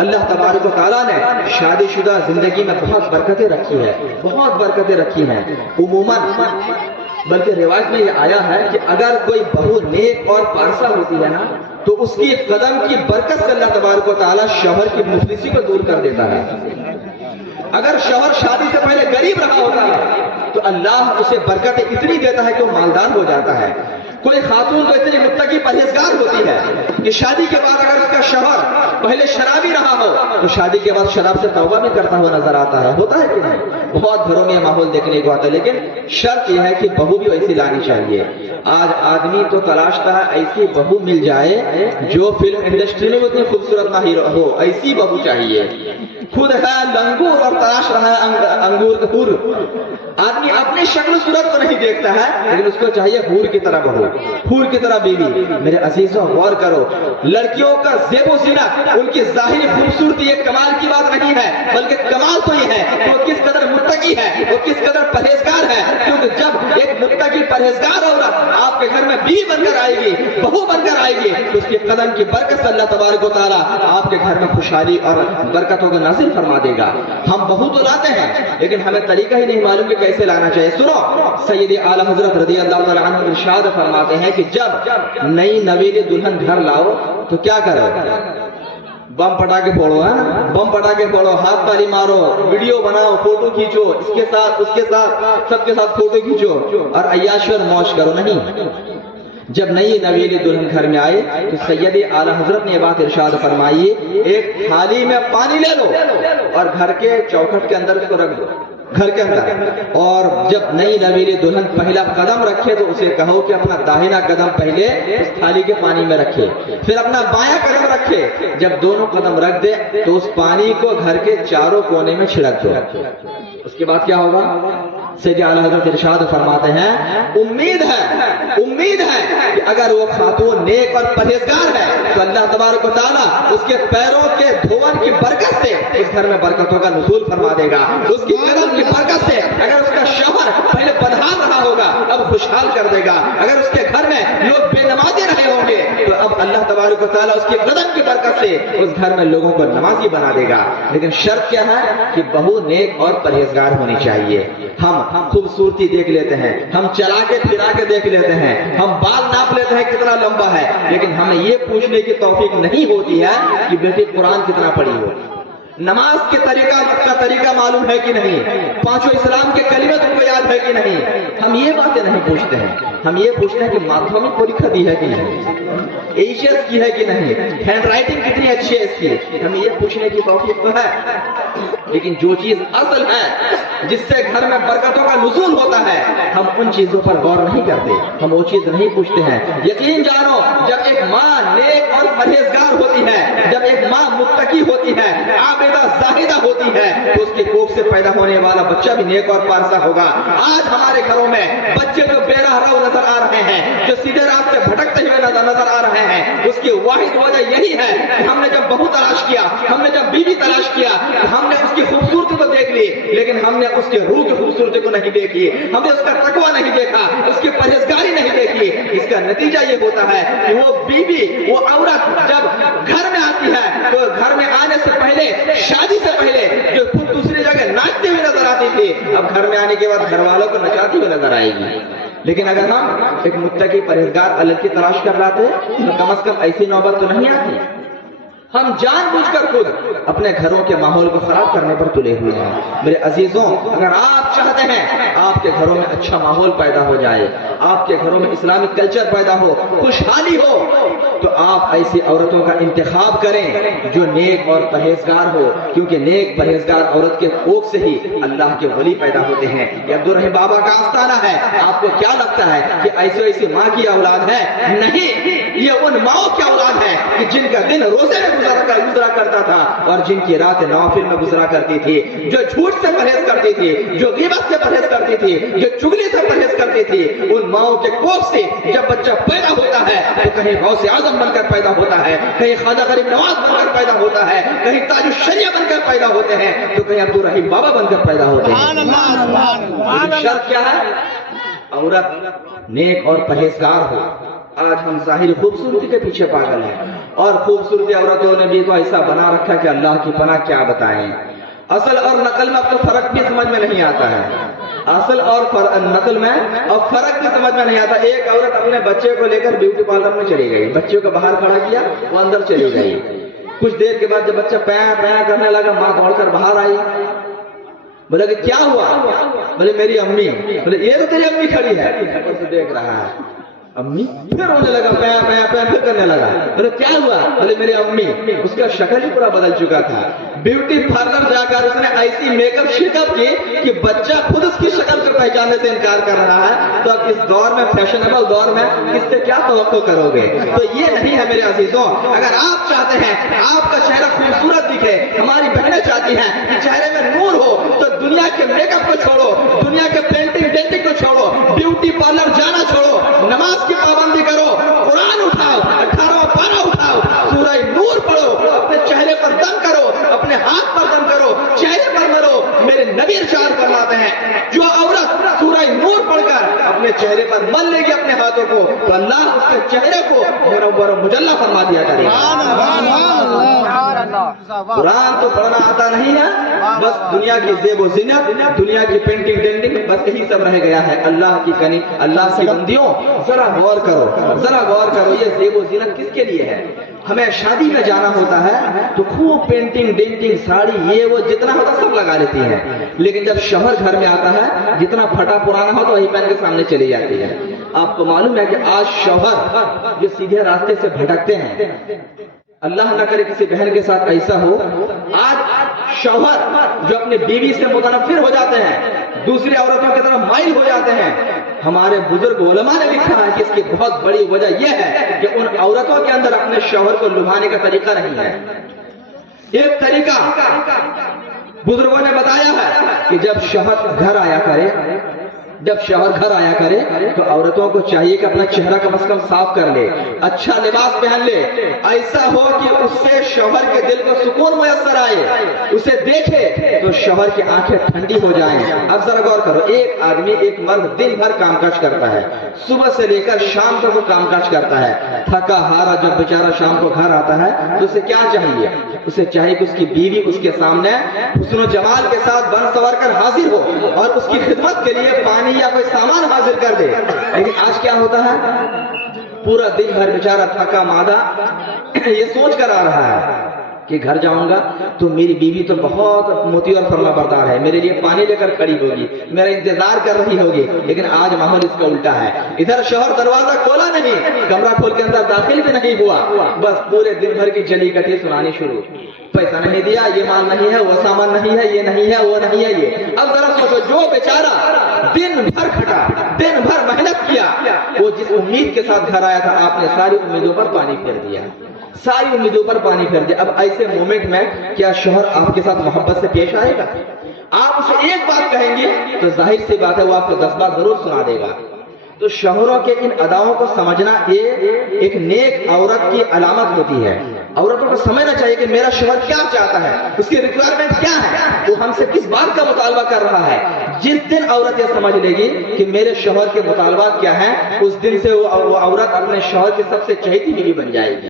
اللہ تبارک و تعالیٰ نے شادی شدہ زندگی میں بہت برکتیں رکھی ہے، بہت برکتیں رکھی ہیں عموماً، بلکہ روایت میں یہ آیا ہے کہ اگر کوئی بہو نیک اور پارسا ہوتی ہے نا تو اس کی قدم کی برکت سے اللہ تبارک و تعالیٰ شوہر کی مفلسی کو دور کر دیتا ہے۔ اگر شوہر شادی سے پہلے غریب رہا ہوتا ہے تو اللہ اسے برکتیں اتنی دیتا ہے کہ وہ مالدار ہو جاتا ہے۔ کوئی خاتون تو اتنی متقی پرہیزگار ہوتی ہے کہ شادی کے بعد اگر اس کا شوہر پہلے شرابی رہا ہو تو شادی کے بعد شراب سے توبہ بھی کرتا ہوا نظر آتا ہے، ہوتا ہے کہ نہیں؟ بہت گھروں میں ماحول دیکھنے کو آتا ہے، لیکن شرط یہ ہے کہ بہو بھی ایسی لانی چاہیے۔ آج آدمی تو تلاشتا ہے ایسی بہو مل جائے جو فلم انڈسٹری میں اتنی خوبصورت نہ ہو، ایسی بہو چاہیے۔ خود ہے لنگور اور تلاش رہا ہے انگور کا حور۔ آدمی اپنی شکل صورت کو نہیں دیکھتا ہے لیکن اس کو چاہیے حور کی طرح بہو، حور کی طرح بیوی۔ میرے عزیزوں غور کرو، لڑکیوں کا زیب و زینت، ان کی ظاہری خوبصورتی ایک کمال کی بات نہیں ہے، بلکہ کمال تو یہ ہے کہ وہ کس قدر متقی ہے، وہ کس قدر پرہیزگار ہے۔ کیونکہ جب ایک متقی پرہیزگار عورت آپ کے گھر میں بیوی بن کر آئے گی، بہو بن کر آئے گی، تو اس کے قدم کی برکت سے اللہ تبارک و تعالیٰ آپ کے گھر میں خوشحالی اور برکتوں کو نازل فرما دے گا۔ ہم بہو تو لاتے ہیں لیکن ہمیں طریقہ ہی نہیں معلوم کہ کیسے لانا چاہیے۔ سنو، سید اعلیٰ حضرت رضی اللہ تعالیٰ عنہ ارشاد فرماتے ہیں کہ جب نئی نویلی دلہن گھر لاؤ تو کیا کرو؟ بم پٹاخے پھوڑو، بم پٹاخے پھوڑو، ہاتھ تالی مارو، ویڈیو بناؤ، فوٹو کھینچو، اس کے ساتھ سب کے ساتھ فوٹو کھینچو اور عیاشی اور موج کرو۔ نہیں، جب نئی نویلی دلہن گھر میں آئے تو سید اعلیٰ حضرت نے یہ بات ارشاد فرمائی، ایک تھالی میں پانی لے لو اور گھر کے چوکھٹ کے اندر اس کو رکھ دو، گھر کے اندر۔ اور جب نئی نویلی دلہن پہلا قدم رکھے تو اسے کہو کہ اپنا داہنا قدم پہلے اس تھالی کے پانی میں رکھے، پھر اپنا بایاں قدم رکھے۔ جب دونوں قدم رکھ دے تو اس پانی کو گھر کے چاروں کونے میں چھڑک دو۔ اس کے بعد کیا ہوگا؟ سید اعلیٰ حضرت ارشاد فرماتے ہیں، امید ہے کہ اگر وہ خاتون نیک اور پرہیزگار ہے تو اللہ تبارک و تعالیٰ اس کے پیروں کے دھون کی برکت سے اس گھر میں برکتوں کا نزول فرما دے گا۔ اس کی قدم کی برکت سے اگر اس کا شوہر پہلے بدحال رہا ہوگا اب خوشحال کر دے گا، اگر اس کے گھر میں لوگ بے نمازی رہے ہوں گے تو اب اللہ تبارک و تعالیٰ اس کی قدم کی برکت سے اس گھر میں لوگوں کو نمازی بنا دے گا۔ لیکن شرط کیا ہے کہ بہو نیک اور پرہیزگار ہونی چاہیے۔ ہم خوبصورتی دیکھ لیتے ہیں، ہم چلا کے پھرا کے دیکھ لیتے ہیں، ہم بال ناپ لیتے ہیں کتنا لمبا ہے، لیکن ہمیں یہ پوچھنے کی توفیق نہیں ہوتی ہے کہ بیٹی قرآن کتنا پڑھی ہو، نماز کے طریقہ معلوم ہے کہ نہیں، پانچوں اسلام کے کلمے تم کو یاد ہے کہ نہیں۔ ہم یہ باتیں نہیں پوچھتے ہیں، ہم یہ پوچھتے ہیں کہ مادھومک پریکھا دی ہے کہ نہیں، ایچ کی ہے کہ نہیں، ہینڈ رائٹنگ کتنی اچھی ہے اس کی، ہمیں یہ پوچھنے کی توفیق تو ہے۔ لیکن جو چیز اصل ہے جس سے گھر میں برکتوں کا نزول ہوتا ہے ہم ان چیزوں پر غور نہیں کرتے، ہم وہ چیز نہیں پوچھتے ہیں۔ یقین جانو، جب ایک ماں نیک اور پرہیزگار ہوتی ہے، جب ایک ماں متقی ہوتی ہے، عابدہ زاہدہ ہوتی ہے، تو اس کے کوکھ سے پیدا ہونے والا بچہ بھی نیک اور پارسا ہوگا۔ آج ہمارے گھروں میں بچے جو بے راہ رو نظر آ رہے ہیں، جو سیدھے راہ سے بھٹکتے ہوئے نظر آ رہے ہیں، اس کی واحد وجہ یہی ہے کہ ہم نے جب بہو تلاش کیا، ہم نے جب بیوی تلاش کیا، ہم نے اس کی خوبصورتی کو دیکھ لی لیکن ہم نے اس کے روح کی خوبصورتی کو نہیں دیکھی، ہم نے اس کا تقویٰ نہیں دیکھا، اس کی پرہیزگاری نہیں دیکھی۔ اس کا نتیجہ یہ ہوتا ہے کہ وہ بیوی، وہ عورت جب گھر میں آتی ہے تو گھر میں آنے سے پہلے، شادی سے پہلے جو خود دوسری جگہ ناچتے ہوئے نظر آتی تھی، اب گھر میں آنے کے بعد گھر والوں کو نچاتی ہوئے نظر آئے گی۔ لیکن اگر ہم ایک متقی پرہیزگار اللہ کی تلاش کر رہے تھے تو کم از کم ایسی نوبت تو نہیں آتی۔ ہم جان بوجھ کر خود اپنے گھروں کے ماحول کو خراب کرنے پر تلے ہوئے ہیں۔ میرے عزیزوں، اگر آپ چاہتے ہیں آپ کے گھروں میں اچھا ماحول پیدا ہو جائے، آپ کے گھروں میں اسلامی کلچر پیدا ہو، خوشحالی ہو، تو آپ ایسی عورتوں کا انتخاب کریں جو نیک اور پرہیزگار ہو، کیونکہ نیک پرہیزگار عورت کے کوکھ سے ہی اللہ کے ولی پیدا ہوتے ہیں۔ یہ عبدالرحیم بابا کا آستانہ ہے۔ آپ کو کیا لگتا ہے کہ ایسی ماں کی اولاد ہے؟ نہیں، یہ ان ماؤں کی اولاد ہے کہ جن کا دن روزے میں گزرا کرتا تھا اور جن کی رات نوافل میں گزرا کرتی تھی، جو جھوٹ سے پرہیز کرتی تھی، جو غیبت سے پرہیز کرتی تھی، جو چگلی سے پرہیز کرتی تھی۔ ان ماؤں کے کوکھ سے جب بچہ پیدا ہوتا ہے تو کہیں غوث اعظم بن کر پیدا ہوتا ہے، کہیں خواجہ غریب نواز بن کر پیدا ہوتا ہے، کہیں تاج الشریعہ بن کر پیدا ہوتے ہیں، تو کہیں عبدالرحیم بابا بن کر پیدا ہوتے ہیں۔ شرط کیا ہے؟ عورت نیک اور پرہیزگار ہو، آج ہم ظاہری خوبصورتی کے پیچھے پاگل ہیں، اور خوبصورتی عورتوں نے بھی تو ایسا بنا رکھا کہ اللہ کی پناہ کیا بتائیں۔ اصل اور نقل میں اب تو فرق بھی سمجھ میں نہیں آتا ہے، اصل اور نقل میں اب فرق بھی سمجھ میں نہیں آتا۔ ایک عورت اپنے بچے کو لے کر بیوٹی پارلر میں چلی گئی، بچے کو باہر کھڑا کیا، وہ اندر چلی گئی۔ کچھ دیر کے بعد جب بچہ پیا پیا کرنے لگا، ماں دوڑ کر باہر آئی، بولے کہ کیا ہوا؟ بولے میری امی۔ بولے یہ تو تیری امی کھڑی ہے، اسے دیکھ رہا ہے، امی؟ پھر رونے لگا، پیا پیا پیا پھر کرنے لگا۔ بولے کیا ہوا؟ بولے میری امی۔ اس کا شکل ہی پورا بدل چکا تھا۔ بیوٹی پارلر جا کر اس نے ایسی میک اپ شیک اپ کی کہ بچہ خود اس کی شکل کو پہچاننے سے انکار کر رہا ہے۔ تو اب اس دور میں، فیشنیبل دور میں، اس سے کیا توقع کرو گے؟ تو یہ نہیں ہے میرے عزیزوں۔ اگر آپ چاہتے ہیں آپ کا چہرہ خوبصورت دکھے، ہماری بہنیں چاہتی ہیں کہ چہرے میں نور ہو، تو دنیا کے میک اپ کو چھوڑو، دنیا کے پینٹنگ ڈینٹنگ کو چھوڑو، بیوٹی پارلر جانا چھوڑو، نماز کی پابندی کرو، قرآن اٹھاؤ، 18واں پارہ اٹھاؤ، سورہ نور پڑھو، اپنے چہرے پر دم کرو، اپنے ہاتھ پر دم کرو، چہرے پر مرو۔ میرے نبی ارشاد فرماتے ہیں جو عورت سورہ نور پڑھ کر اپنے چہرے پر مل لے گی اپنے ہاتھوں کو، تو اللہ اس کے چہرے کو منور و مجلہ فرما دیا کرے گا۔ قرآن تو پڑھنا آتا نہیں ہے، بس دنیا کی زیب و زینت، دنیا کی پینٹنگ ڈینٹنگ، بس یہی سب رہ گیا ہے۔ اللہ کی کنی، اللہ کی بندیوں، ذرا غور کرو، ذرا غور کرو، یہ زیب و زینت کس کے لیے ہے؟ ہمیں شادی میں جانا ہوتا ہے تو خوب پینٹنگ ڈینٹنگ، ساڑی، یہ وہ جتنا ہوتا سب لگا لیتی ہیں، لیکن جب شوہر گھر میں آتا ہے جتنا پھٹا پرانا ہو تو وہی پہن کے سامنے چلی جاتی ہے۔ آپ کو معلوم ہے کہ آج شوہر جو سیدھے راستے سے بھٹکتے ہیں، اللہ نہ کرے کسی بہن کے ساتھ ایسا ہو، آج شوہر جو اپنی بیوی سے متنفر ہو جاتے ہیں، دوسری عورتوں کی طرف مائل ہو جاتے ہیں، ہمارے بزرگ علماء نے لکھا ہے کہ اس کی بہت بڑی وجہ یہ ہے کہ ان عورتوں کے اندر اپنے شوہر کو لبھانے کا طریقہ نہیں ہے۔ ایک طریقہ بزرگوں نے بتایا ہے کہ جب شوہر گھر آیا کرے تو عورتوں کو چاہیے کہ اپنا چہرہ کم از کم صاف کر لے، اچھا لباس پہن لے، ایسا ہو کہ اس سے شوہر کے دل کو سکون میسر آئے، اسے دیکھے تو شوہر کی آنکھیں ٹھنڈی ہو جائیں۔ اب ذرا غور کرو، ایک آدمی، ایک مرد دن بھر کام کاج کرتا ہے، صبح سے لے کر شام تک وہ کام کاج کرتا ہے، تھکا ہارا جب بیچارہ شام کو گھر آتا ہے تو اسے کیا چاہیے؟ اسے چاہیے کہ اس کی بیوی اس کے سامنے حسن و جمال کے ساتھ بن سور کر حاضر ہو اور اس کی خدمت کے لیے پانی یا کوئی سامان حاضر کر دے۔ لیکن آج کیا ہوتا ہے؟ پورا دن بھر بیچارہ تھکا مادہ یہ سوچ کر آ رہا ہے کہ گھر جاؤں گا تو میری بیوی تو بہت مطیع اور فرما بردار ہے، میرے لیے پانی لے کر کھڑی ہوگی، میرا انتظار کر رہی ہوگی۔ لیکن آج ماحول اس کا الٹا ہے، ادھر شوہر دروازہ کھولا نہیں، کمرہ کھول کے اندر داخل بھی نہیں ہوا، بس پورے دن بھر کی جلی کٹی سنانی شروع، پیسہ نہیں دیا، یہ مال نہیں ہے، وہ سامان نہیں ہے، یہ نہیں ہے، وہ نہیں ہے، یہ۔ اب ذرا سوچو، جو بیچارہ دن بھر کھٹا، دن بھر محنت کیا، وہ جس امید کے ساتھ گھر آیا تھا، آپ نے ساری امیدوں پر پانی پھیر دیا، ساری امیدوں پر پانی پھیر دیا۔ اب ایسے مومنٹ میں کیا شوہر آپ کے ساتھ محبت سے پیش آئے گا؟ آپ اسے ایک بات کہیں گے تو ظاہر سی بات ہے وہ آپ کو 10 بات ضرور سنا دے گا۔ تو شوہروں کے ان اداؤں کو سمجھنا یہ ایک نیک عورت کی علامت ہوتی ہے۔ عورتوں کو سمجھنا چاہیے کہ میرا شوہر کیا چاہتا ہے، اس کی ریکوائرمنٹ کیا ہے، وہ ہم سے کس بات کا مطالبہ کر رہا ہے۔ جس دن عورت یہ سمجھ لے گی کہ میرے شوہر کے مطالبات کیا ہیں، اس دن سے وہ عورت اپنے شوہر کی سب سے چہیتی بیوی بن جائے گی۔